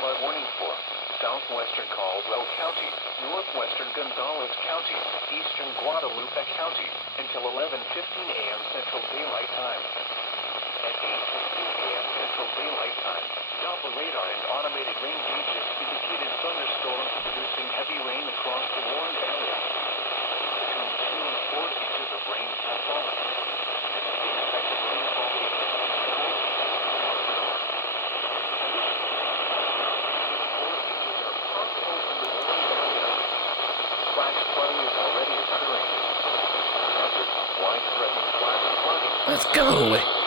flood warning for southwestern Caldwell County, northwestern Gonzales County, eastern Guadalupe County, until 11:15 a.m. Central Daylight Time. At 8:15 a.m. Central Daylight Time, Doppler radar and automated rain gauges indicated thunderstorms producing heavy rain across the warned area. Between 2 and 4 inches of rain have fallen. Expected rainfall is 4 inches are possible in the warned area. Flash flooding is already occurring. Hazard, widespread flash flooding. Let's go.